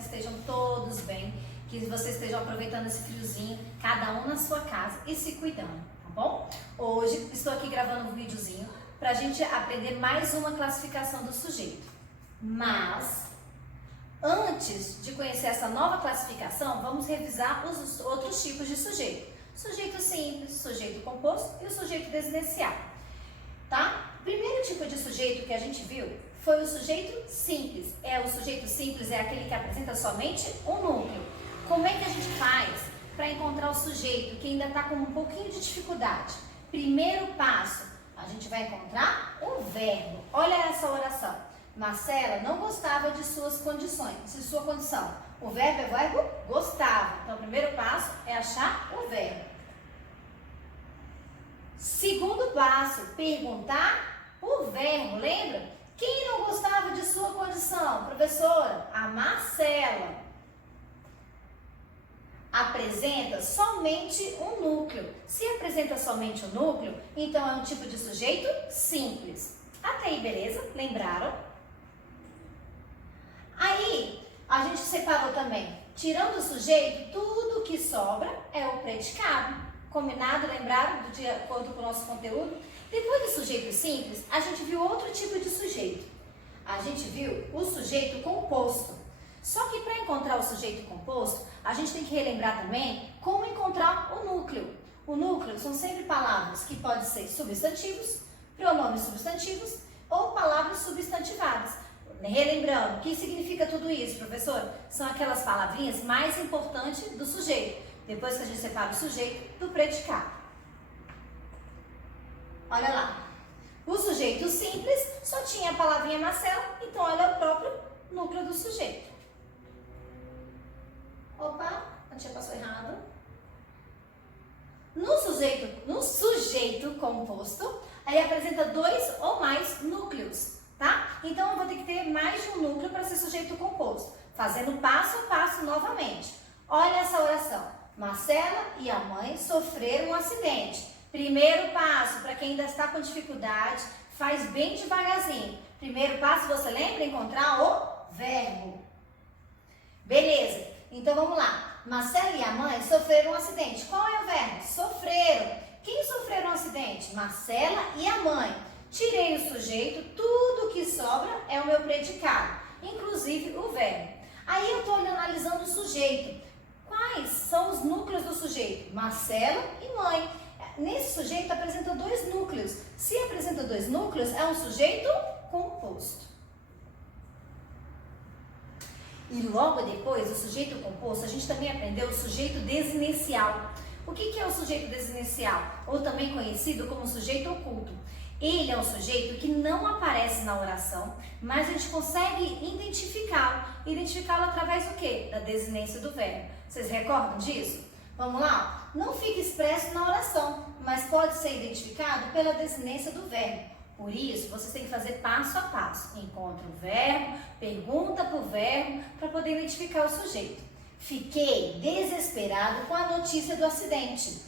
que estejam todos bem, que vocês estejam aproveitando esse friozinho, cada um na sua casa e se cuidando, tá bom? Hoje estou aqui gravando um videozinho pra gente aprender mais uma classificação do sujeito. Mas, antes de conhecer essa nova classificação, vamos revisar os outros tipos de sujeito. Sujeito simples, sujeito composto e o sujeito desinencial, tá? O primeiro tipo de sujeito que a gente viu foi o sujeito simples. O sujeito simples é aquele que apresenta somente um núcleo. Como é que a gente faz para encontrar o sujeito que ainda está com um pouquinho de dificuldade? Primeiro passo, a gente vai encontrar o verbo. Olha essa oração. Marcela não gostava de suas condições, de sua condição. O verbo é o verbo gostava. Então, o primeiro passo é achar o verbo. Segundo passo, perguntar o verbo. Lembra? Quem não gostava de sua condição? Professora, a Marcela. Apresenta somente um núcleo. Se apresenta somente um núcleo, então é um tipo de sujeito simples. Até aí, beleza? Lembraram? Aí, a gente separou também, tirando o sujeito, tudo que sobra é o predicado. Combinado? Lembraram? De acordo com o nosso conteúdo? Depois do sujeito simples, a gente viu outro tipo de sujeito. A gente viu o sujeito composto. Só que para encontrar o sujeito composto, a gente tem que relembrar também como encontrar o núcleo. O núcleo são sempre palavras que podem ser substantivos, pronomes substantivos ou palavras substantivadas. Relembrando, o que significa tudo isso, professor? São aquelas palavrinhas mais importantes do sujeito, depois que a gente separa o sujeito do predicado. Olha lá, o sujeito simples só tinha a palavrinha Marcela, então ela é o próprio núcleo do sujeito. Opa, a tia passou errado. No sujeito composto, ele apresenta dois ou mais núcleos, tá? Então, eu vou ter que ter mais de um núcleo para ser sujeito composto. Fazendo passo a passo novamente. Olha essa oração. Marcela e a mãe sofreram um acidente. Primeiro passo, para quem ainda está com dificuldade, faz bem devagarzinho. Primeiro passo, você lembra? Encontrar o verbo. Beleza. Então, vamos lá. Marcela e a mãe sofreram um acidente. Qual é o verbo? Sofreram. Quem sofreram um acidente? Marcela e a mãe. Tirei o sujeito, tudo que sobra é o meu predicado, inclusive o verbo. Aí eu estou analisando o sujeito. Quais são os núcleos do sujeito? Marcela e mãe. Nesse sujeito apresenta dois núcleos. Se apresenta dois núcleos, é um sujeito composto. E logo depois do sujeito composto, a gente também aprendeu o sujeito desinencial. O que é o sujeito desinencial? Ou também conhecido como sujeito oculto. Ele é um sujeito que não aparece na oração, mas a gente consegue identificá-lo. Identificá-lo através do quê? Da desinência do verbo. Vocês recordam disso? Vamos lá? Não fica expresso na oração, mas pode ser identificado pela desinência do verbo. Por isso, vocês têm que fazer passo a passo. Encontra o verbo, pergunta por verbo, para poder identificar o sujeito. Fiquei desesperado com a notícia do acidente,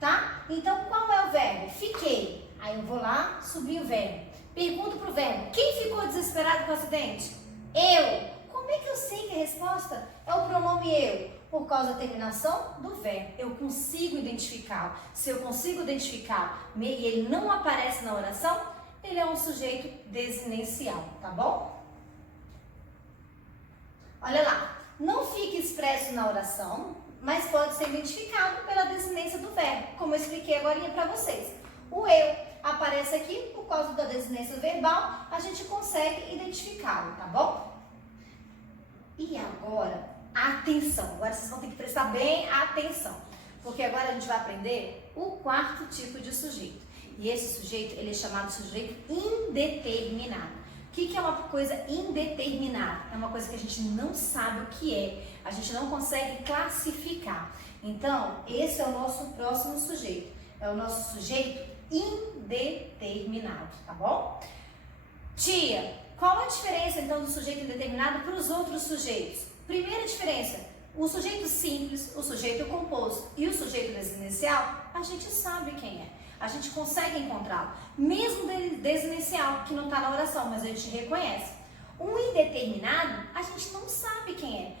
tá? Então, qual é o verbo? Fiquei. Aí eu vou lá, subir o verbo. Pergunto pro verbo, quem ficou desesperado com o acidente? Eu. Como é que eu sei que a resposta é o pronome eu? Por causa da terminação do verbo. Eu consigo identificá-lo. Se eu consigo identificá-lo e ele não aparece na oração, ele é um sujeito desinencial, tá bom? Olha lá, não fica expresso na oração, mas pode ser identificado pela desinência do verbo, como eu expliquei agora para vocês. O eu aparece aqui por causa da desinência verbal, a gente consegue identificá-lo, tá bom? E agora, atenção, agora vocês vão ter que prestar bem atenção, porque agora a gente vai aprender o quarto tipo de sujeito. E esse sujeito, ele é chamado de sujeito indeterminado. O que é uma coisa indeterminada? É uma coisa que a gente não sabe o que é, a gente não consegue classificar. Então, esse é o nosso próximo sujeito, é o nosso sujeito indeterminado, tá bom? Tia, qual a diferença então do sujeito indeterminado para os outros sujeitos? Primeira diferença, o sujeito simples, o sujeito composto e o sujeito desinencial, a gente sabe quem é. A gente consegue encontrá-lo, mesmo desinencial, que não está na oração, mas a gente reconhece. Um indeterminado, a gente não sabe quem é.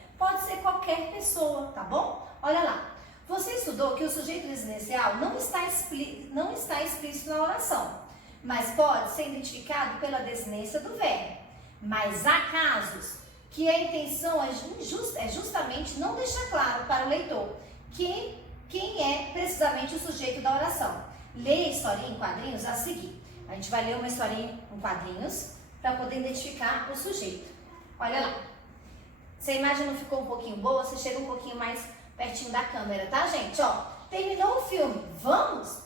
qualquer pessoa, tá bom? Olha lá. Você estudou que o sujeito desinencial não está explícito na oração, mas pode ser identificado pela desinência do verbo. Mas há casos que a intenção é justamente não deixar claro para o leitor quem é precisamente o sujeito da oração. Leia a historinha em quadrinhos a seguir. A gente vai ler uma historinha em quadrinhos para poder identificar o sujeito. Olha lá. Se a imagem não ficou um pouquinho boa, você chega um pouquinho mais pertinho da câmera, tá, gente? Ó, terminou o filme, vamos?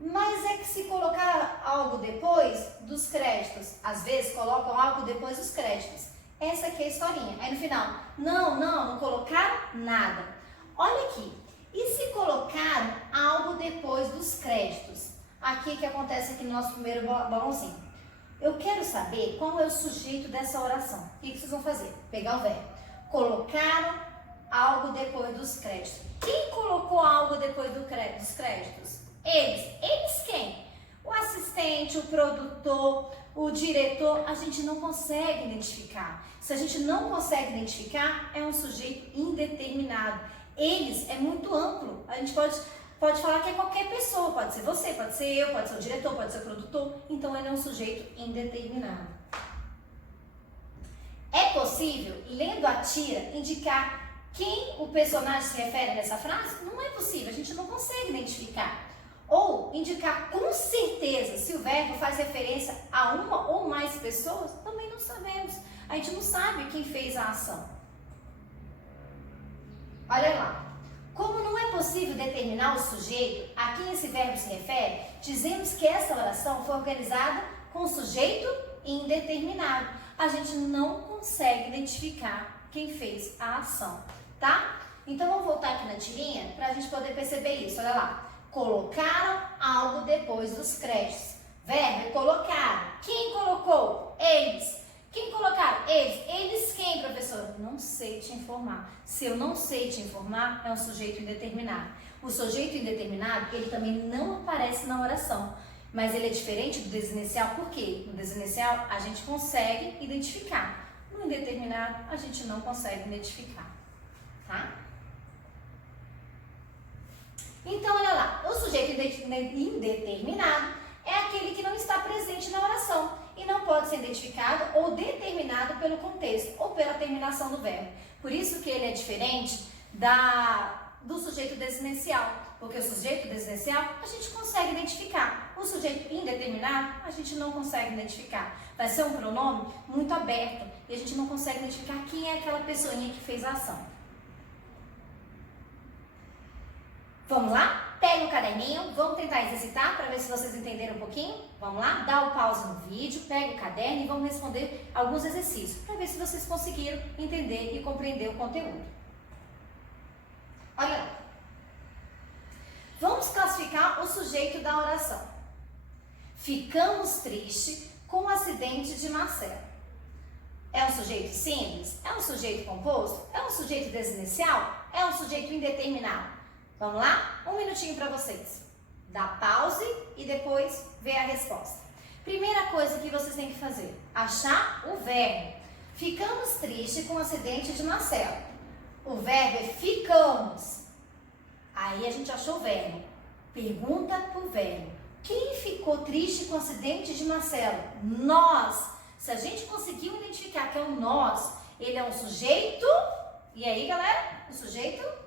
Mas é que se colocar algo depois dos créditos, às vezes colocam algo depois dos créditos. Essa aqui é a historinha. Aí no final, não colocaram nada. Olha aqui. E se colocaram algo depois dos créditos? Aqui que acontece aqui no nosso primeiro balãozinho. Eu quero saber qual é o sujeito dessa oração. O que vocês vão fazer? Pegar o verbo. Colocaram algo depois dos créditos. Quem colocou algo depois dos créditos? Eles. Eles quem? O assistente, o produtor, o diretor. A gente não consegue identificar. Se a gente não consegue identificar, é um sujeito indeterminado. Eles é muito amplo. A gente pode falar que é qualquer pessoa. Pode ser você, pode ser eu, pode ser o diretor, pode ser o produtor. Então, ele é um sujeito indeterminado. É possível, lendo a tira, indicar quem o personagem se refere nessa frase? Não é possível, a gente não consegue identificar. Ou indicar com certeza se o verbo faz referência a uma ou mais pessoas? Também não sabemos. A gente não sabe quem fez a ação. Olha lá. Como não é possível determinar o sujeito a quem esse verbo se refere, dizemos que essa oração foi organizada com sujeito indeterminado. A gente não consegue identificar quem fez a ação, tá? Então, vamos voltar aqui na tirinha para a gente poder perceber isso. Olha lá. Colocaram algo depois dos créditos. Verbo, colocaram. Quem colocou? Eles. Quem colocaram? Eles. Eles quem, professora? Não sei te informar. Se eu não sei te informar, é um sujeito indeterminado. O sujeito indeterminado, ele também não aparece na oração. Mas ele é diferente do desinicial, por quê? No desinicial, a gente consegue identificar. No indeterminado, a gente não consegue identificar. Tá? Então, olha lá. O sujeito indeterminado é aquele que não está presente na oração e não pode ser identificado ou determinado pelo contexto ou pela terminação do verbo. Por isso que ele é diferente do sujeito desinicial, porque o sujeito desinicial a gente consegue identificar, o sujeito indeterminado a gente não consegue identificar. Vai ser um pronome muito aberto e a gente não consegue identificar quem é aquela pessoinha que fez a ação. Vamos lá? Pega o caderninho, vamos tentar exercitar para ver se vocês entenderam um pouquinho. Vamos lá? Dá o pause no vídeo, pega o caderno e vamos responder alguns exercícios para ver se vocês conseguiram entender e compreender o conteúdo. Olha lá. Vamos classificar o sujeito da oração. Ficamos tristes com o acidente de Marcelo. É um sujeito simples? É um sujeito composto? É um sujeito desinicial? É um sujeito indeterminado? Vamos lá? Um minutinho para vocês. Dá pause e depois vê a resposta. Primeira coisa que vocês têm que fazer, achar o verbo. Ficamos tristes com o acidente de Marcelo. O verbo é ficamos. Aí a gente achou o verbo. Pergunta pro verbo. Quem ficou triste com o acidente de Marcelo? Nós. Se a gente conseguiu identificar que é um nós, ele é um sujeito. E aí, galera? O sujeito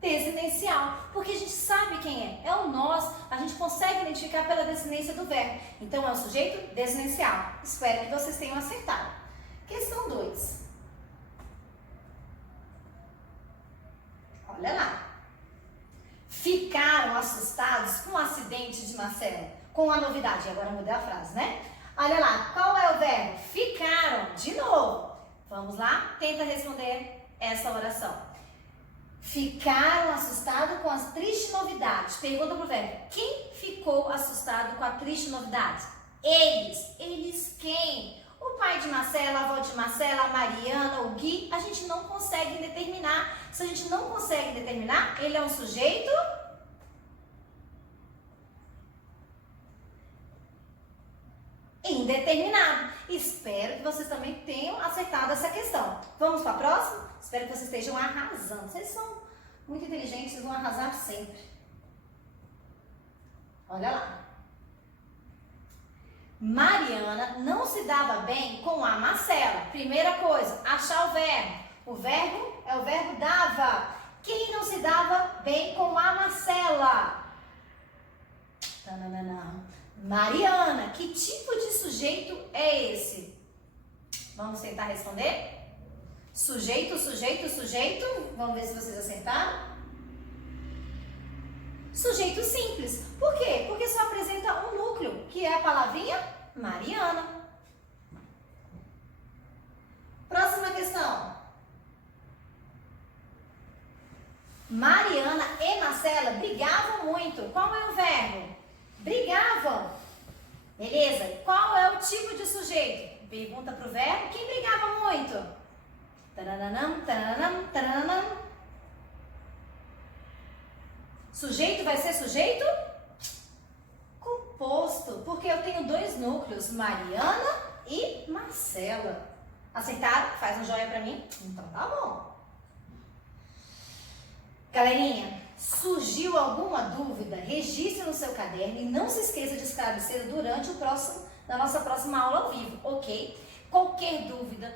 desinicial, porque a gente sabe quem é. É o nós, a gente consegue identificar pela desinência do verbo. Então, é o sujeito desinicial. Espero que vocês tenham acertado. Questão 2. Olha lá. Ficaram assustados com o acidente de Marcelo. Com a novidade. Agora mudei a frase, né? Olha lá. Qual é o verbo? Ficaram. De novo. Vamos lá? Tenta responder essa oração. Ficaram assustados com as tristes novidades. Pergunta pro verbo. Quem ficou assustado com a triste novidade? Eles. Eles quem? O pai de Marcela, a avó de Marcela, a Mariana, o Gui. A gente não consegue determinar. Se a gente não consegue determinar, ele é um sujeito indeterminado. Espero espero que vocês também tenham acertado essa questão. Vamos para a próxima? Espero que vocês estejam arrasando. Vocês são muito inteligentes, vocês vão arrasar sempre. Olha lá. Mariana não se dava bem com a Marcela. Primeira coisa, achar o verbo. O verbo é o verbo dava. Quem não se dava bem com a Marcela? Tananana. Mariana, que tipo de sujeito é esse? Vamos tentar responder? Sujeito, sujeito, sujeito. Vamos ver se vocês acertaram. Sujeito simples. Por quê? Porque só apresenta um núcleo, que é a palavrinha Mariana. Próxima questão. Mariana e Marcela brigavam muito. Qual é o verbo? Brigavam. Beleza? Qual é o tipo de sujeito? Pergunta para o verbo. Quem brigava muito? Taranam, taranam, taranam. Sujeito vai ser sujeito composto, porque eu tenho dois núcleos, Mariana e Marcela. Acertaram? Faz um joinha pra mim? Então tá bom. Galerinha, surgiu alguma dúvida? Registre no seu caderno e não se esqueça de esclarecer durante na nossa próxima aula ao vivo, ok? Qualquer dúvida,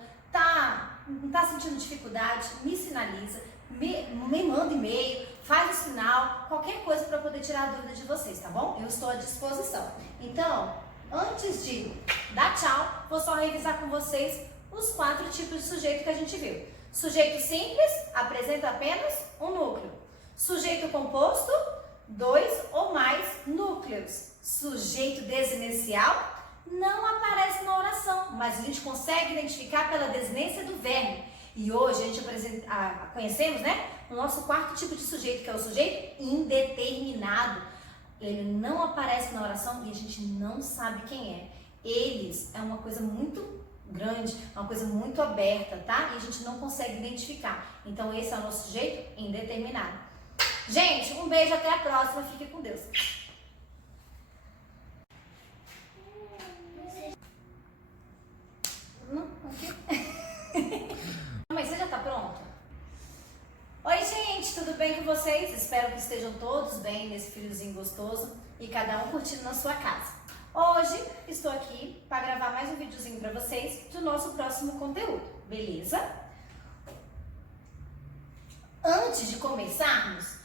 não tá sentindo dificuldade, me sinaliza, me manda e-mail, faz o sinal, qualquer coisa para poder tirar a dúvida de vocês, tá bom? Eu estou à disposição. Então, antes de dar tchau, vou só revisar com vocês os 4 tipos de sujeito que a gente viu. Sujeito simples apresenta apenas um núcleo. Sujeito composto, 2 ou mais núcleos. Sujeito desinicial não aparece na oração, mas a gente consegue identificar pela desinência do verbo. E hoje a gente conhecemos, né, o nosso 4º tipo de sujeito, que é o sujeito indeterminado. Ele não aparece na oração e a gente não sabe quem é. Eles é uma coisa muito grande, uma coisa muito aberta, tá? E a gente não consegue identificar. Então esse é o nosso sujeito indeterminado. Gente, um beijo, até a próxima. Fique com Deus. Mas você já tá pronto? Oi, gente, tudo bem com vocês? Espero que estejam todos bem nesse friozinho gostoso e cada um curtindo na sua casa. Hoje estou aqui para gravar mais um videozinho para vocês do nosso próximo conteúdo, beleza? Antes de começarmos,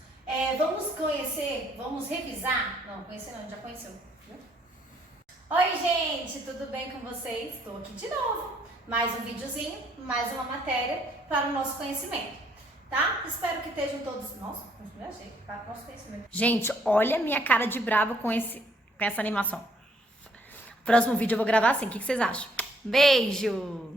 vamos revisar. Não, conhecer não, já conheceu. Oi, gente, tudo bem com vocês? Estou aqui de novo. Mais um videozinho, mais uma matéria para o nosso conhecimento, tá? Espero que estejam todos... Nossa, para o nosso conhecimento. Gente, olha a minha cara de brava com essa animação. Próximo vídeo eu vou gravar assim, o que vocês acham? Beijo!